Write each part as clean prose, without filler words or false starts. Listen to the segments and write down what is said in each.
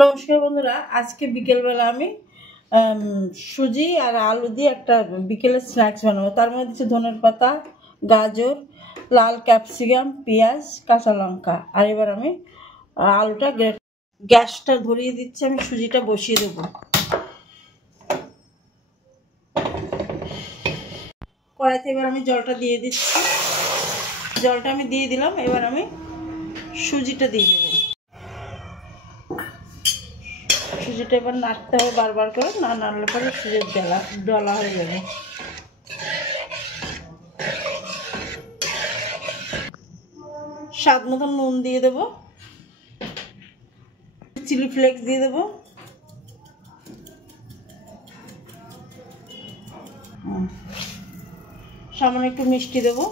নমস্কার বন্ধুরা, আজকে বিকেলবেলা আমি সুজি আর আলু দিয়ে একটা বিকেলের স্ন্যাক্স বানাবো। তার মধ্যে দিচ্ছি ধনের পাতা, গাজর, লাল ক্যাপসিকাম, পেঁয়াজ, কাঁচা লঙ্কা। আর এবার আমি আলুটা গ্যাসটা ধরিয়ে দিচ্ছি, আমি সুজিটা বসিয়ে দেবো। কড়াইতে এবার আমি জলটা দিয়ে দিচ্ছি। জলটা আমি দিয়ে দিলাম। এবার আমি সুজিটা দিয়ে দেবো। সুজিটা এবার নাড়তে হবে বারবার করে, না নাড়লে পরে সুজির ডলা হয়ে যাবে। স্বাদ মতন নুন দিয়ে দেবো, চিলি ফ্লেক্স দিয়ে দেবো, সামান্য একটু মিষ্টি দেবো,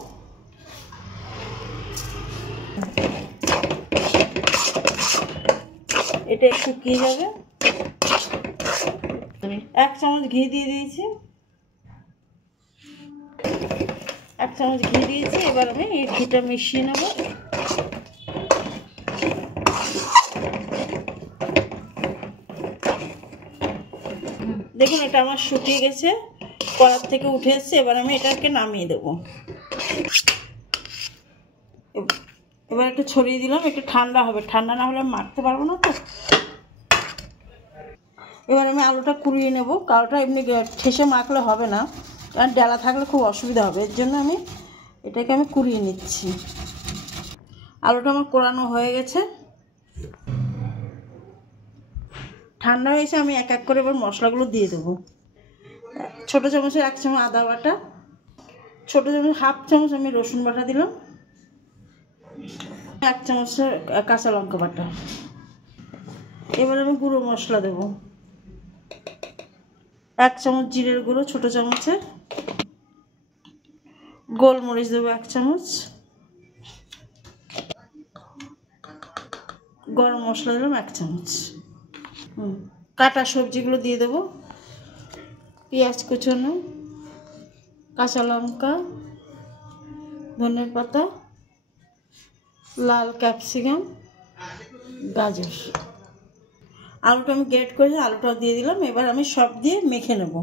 এটা শুকিয়ে যাবে। 1 চামচ ঘি দিয়ে দিয়েছি, 1 চামচ ঘি দিয়েছি। এবার আমি এই ঘিটা মিশিয়ে নেব। দেখুন, এটা আমার শুকিয়ে গেছে, কড়ার থেকে উঠে এসছে। এবার আমি এটাকে নামিয়ে দেবো। এবার একটু ছড়িয়ে দিলাম, একটু ঠান্ডা হবে, ঠান্ডা না হলে মাখতে পারবো না তো। এবার আমি আলুটা কুড়িয়ে নেব। আলুটা এমনি ঠেসে মাখলে হবে না, কারণ ডালা থাকলে খুব অসুবিধা হবে। এর জন্য আমি এটাকে কুড়িয়ে নিচ্ছি। আলুটা আমার কোরানো হয়ে গেছে, ঠান্ডা হয়েছে। আমি এক এক করে এবার মশলাগুলো দিয়ে দেবো। ছোটো চামচের 1 চামচ আদা বাটা, ছোটো চামচ 1/2 চামচ আমি রসুন বাটা দিলাম, 1 চামচের কাঁচা লঙ্কা বাটা। এবার আমি গুঁড়ো মশলা দেবো। 1 চামচ জিরের গুঁড়ো ছোটো চামচের, গোলমরিচ দেবো 1 চামচ, গরম মশলা দিলাম 1 চামচ। কাটা সবজিগুলো দিয়ে দেবো, পেঁয়াজ কুচনো, কাঁচা লঙ্কা, ধনের পাতা, লাল ক্যাপসিকাম, গাজর। আলুটা আমি গ্রেট করেছি, আলুটাও দিয়ে দিলাম। এবার আমি সব দিয়ে মেখে নেব।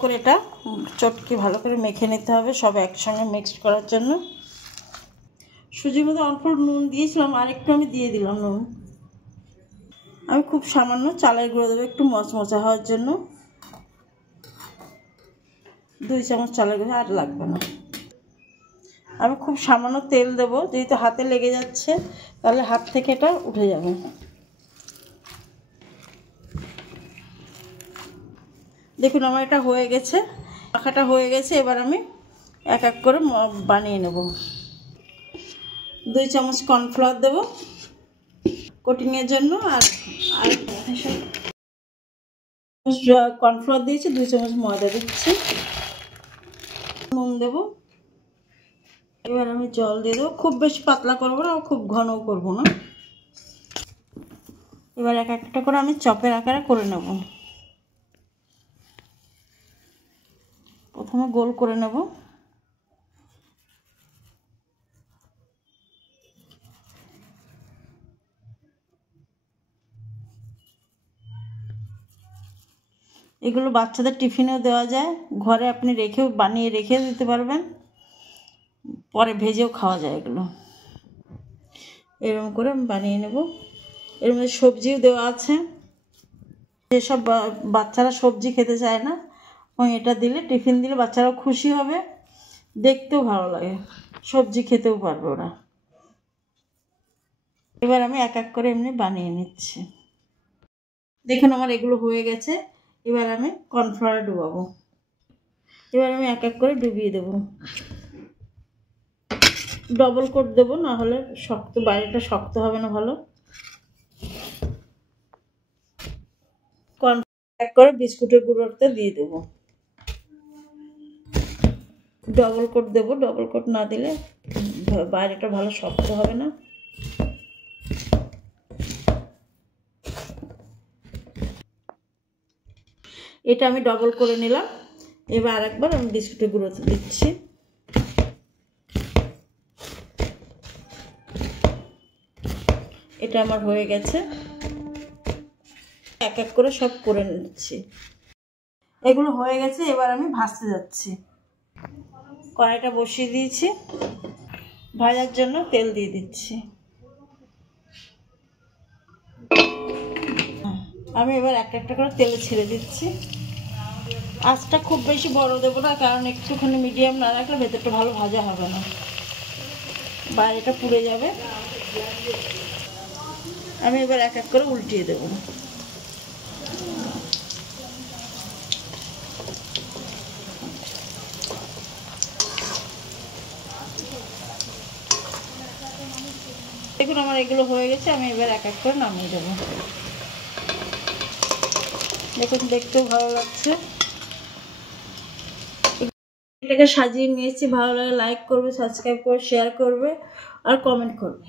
করে এটা চটকে ভালো করে মেখে নিতে হবে, সব একসঙ্গে মিক্সড করার জন্য। সুজির মধ্যে অল্প নুন দিয়েছিলাম, আর একটু আমি দিয়ে দিলাম নুন। আমি খুব সামান্য চালের গুঁড়ো দেবো, একটু মচমচা হওয়ার জন্য। 2 চামচ চালের গুঁড়ো, আর লাগবে না। আমি খুব সামান্য তেল দেবো, যেহেতু হাতে লেগে যাচ্ছে, তাহলে হাত থেকে এটা উঠে যাবে। দেখুন, আমার এটা হয়ে গেছে, মাখাটা হয়ে গেছে। এবার আমি এক এক করে বানিয়ে নেব। 2 চামচ কর্নফ্লাওয়ার দেবো কোটিংয়ের জন্য, আর কর্নফ্লাওয়ার দিয়েছি, 2 চামচ ময়দা দিচ্ছি, নুন দেবো। এবার আমি জল দিয়ে দেবো, খুব বেশি পাতলা করবো না, খুব ঘনও করবো না। এবার এক একটা করে আমি চপের আকারে করে নেব। প্রথমে গোল করে নেব, এগুলো বাচ্চাদের টিফিনেও দেওয়া যায়, ঘরে আপনি বানিয়ে রেখেও দিতে পারবেন, পরে ভেজেও খাওয়া যায় এগুলো। এরকম করে আমি বানিয়ে নেব। এর মধ্যে সবজিও দেওয়া আছে, যেসব বাচ্চারা সবজি খেতে চায় না, এটা দিলে, টিফিন দিলে বাচ্চারাও খুশি হবে, দেখতেও ভালো লাগে, সবজি খেতেও পারবে ওরা। এবার আমি এক এক করে এমনি বানিয়ে নিচ্ছি। দেখুন, আমার এগুলো হয়ে গেছে। এবার আমি কর্নফ্লাওয়ারে ডুবাবো। এবার আমি এক এক করে ডুবিয়ে দেবো। ডবল কোট দেবো, না হলে শক্ত, বাইরেটা শক্ত হবে না ভালো। এক করে বিস্কুটের গুঁড়োটা দিয়ে দেবো। ডবল কোট দেবো, ডবল কোট না দিলে বাইরেটা ভালো শক্ত হবে না। এটা আমি ডবল করে নিলাম। এবার আরেকবার আমি বিস্কুটের গুঁড়ো দিচ্ছি। এটা আমার হয়ে গেছে। এক এক করে সব করে নিচ্ছি। এগুলো হয়ে গেছে, এবার আমি ভাজতে যাচ্ছি। কড়াইটা বসিয়ে দিয়েছি, ভাজার জন্য তেল দিয়ে দিচ্ছি। আমি এবার একটা একটা করে তেলে ছেড়ে দিচ্ছি। আঁচটা খুব বেশি বড় দেবো না, কারণ একটুখানি মিডিয়াম না রাখলে ভেতরটা ভালো ভাজা হবে না, বাইরেটা পুড়ে যাবে। আমি এবার এক এক করে উল্টিয়ে দেবো। দেখুন আমার এগুলো হয়ে গেছে, আমি এবার এক এক করে নামিয়ে দেবো। দেখুন দেখতেও ভালো লাগছে। এটাকে সাজিয়ে নিয়েছি। ভালো লাগে লাইক করবে, সাবস্ক্রাইব করবে, শেয়ার করবে আর কমেন্ট করবে।